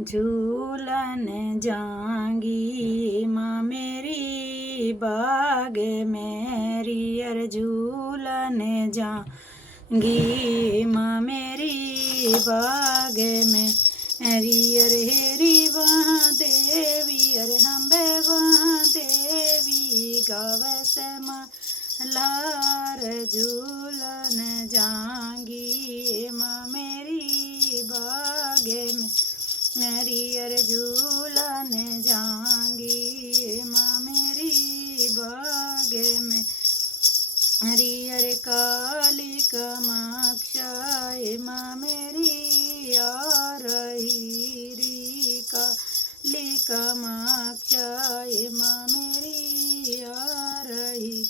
झूलन जाऊंगी माँ मेरी बाग मेरी अर झूलन जाऊंगी माँ मेरी बाग में मेरी अर हेरी वहाँ देवी अरे हम्बे वहाँ देवी गावे से माँ लार झूलन जाऊंगी माँ मेरी बाग में मेरी अर झूलन जाऊंगी माँ मेरी बाग में मेरी अर काली कामाक्षाए माँ मेरी आ रही री काली कामाक्षाए माँ मेरी आ रही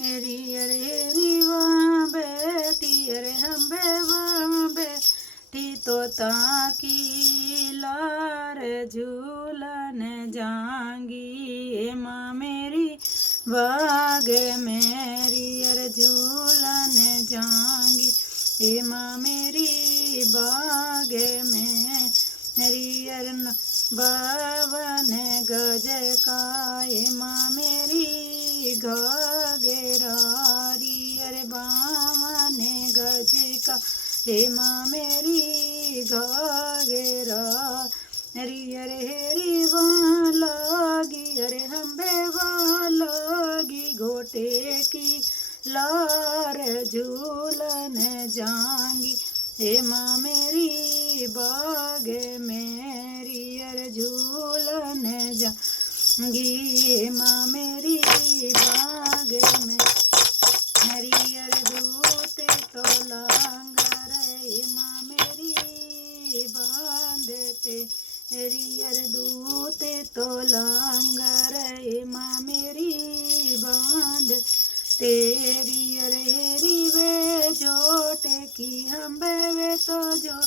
हेरी अरे हेरी वहाँ बैठी अरे हम वहाँ बैठी तो ताकी लार झूलन जाऊंगी माँ मेरी बाग मेरी अर झूलन जाऊंगी हे माँ मेरी बाग में मेरी अर बावन गज का हे माँ मेरी घाघरारी अरे बावन गज का हे माँ मेरी घाघरा हरी अरे हेरी वहाँ लागी अरे हम्बे वहाँ लागी घोटे की लार झूलन जाऊंगी हे माँ मेरी बाग मेरी अर झूलन जाऊंगी हे माँ मेरी बाग में हरी अर दूते तो लांगर हे माँ मेरी बांधते हेरी अर दूते तो लांगर हे माँ मेरी बांध तेरी अर हेरी वे जोटे की हम वे तो जो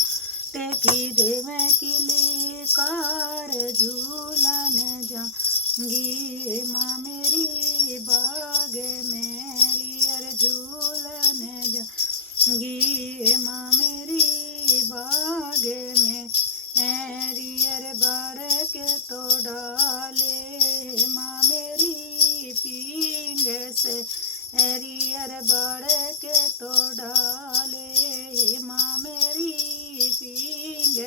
टेकी देवे किली कार झूलन जाऊंगी माँ मेरी बाग मेरी अर झूलन जाऊंगी माँ मेरी बाग में मेरी अर बार के तो डाले माँ मेरी पींग से हेरी अर बार के तो डाले माँ मेरी पींग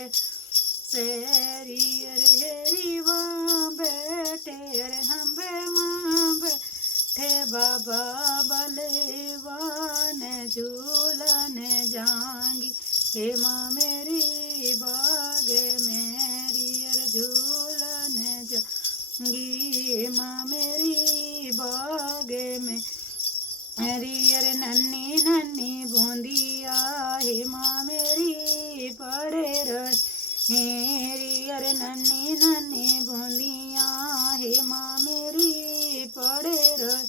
सेरी अर हेरी वहाँ बैठे अरे हम वहाँ बैठे बाबा बलवान झूलन जाऊंगी हे माँ मेरी बाग मेरी अर झूलन जाऊंगी हे माँ मेरी बाग में मेरी अर नन्ही नन्ही बूंदिया हे माँ मेरी पड़े रहे हेरी अर नन्ही नन्ही बूंदिया हे माँ मेरी पड़े रहे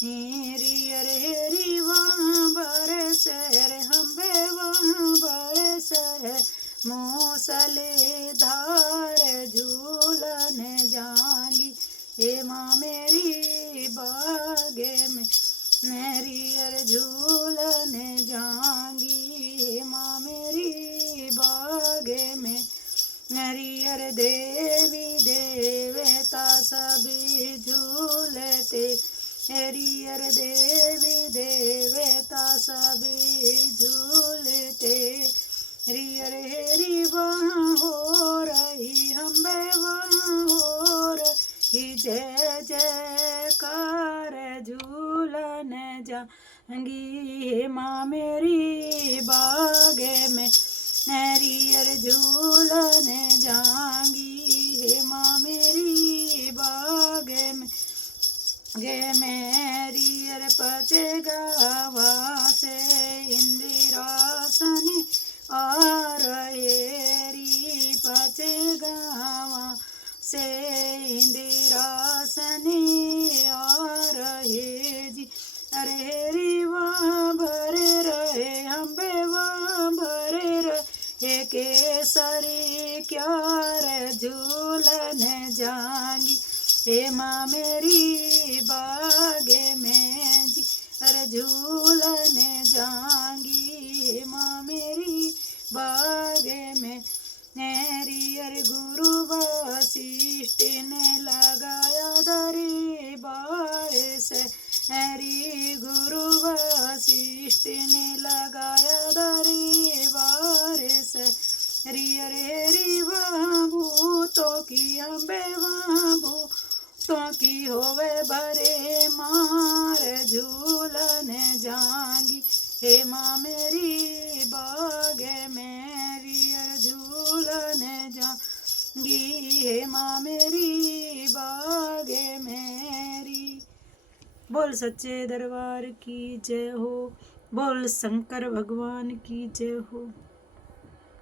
हेरी अर हेरी वहाँ बरस अरे हम्बे वहाँ बरस मूसले धार झूलन जाऊंगी हे माँ मेरी बाग में मेरी अर झूलन जाऊंगी हे माँ मेरी बाग में मेरी अर देवी देवता सभी झूलते हेरी अर देवी देवता सभी झूलते हेरी अर हेरी वहाँ हो रही हम्बे वहाँ हो रही जय जयकार झूलन जाऊंगी हे माँ मेरी बाग में मेरी अर झूलन जाऊंगी हे माँ मेरी बाग में गे मेरी अर पचगावा से इंदिरासन आ रहेरी पचगावा से इंदिरासन आ रहे जी अरे हेरी वहाँ भरे रहे हम्बे वहाँ भरे रहे केसरी क्या रे झूलन जाऊंगी हे माँ मेरी बाग में जी अरे झूलन जाऊंगी हे माँ मेरी बाग में रियर गुरु वशिष्ठ ने लगाया दरबार से, हरि गुरु वशिष्ठ ने लगाया दरबार से। रियर हरि बाबू तो की अम्बे बाबू तो की होवे भरे मार झूलन जांगी, हे माँ मेरी बाग मेरी झूलन जांगी, हे माँ मेरी बाग मेरी। बोल सच्चे दरबार की जय हो, बोल शंकर भगवान की जय हो।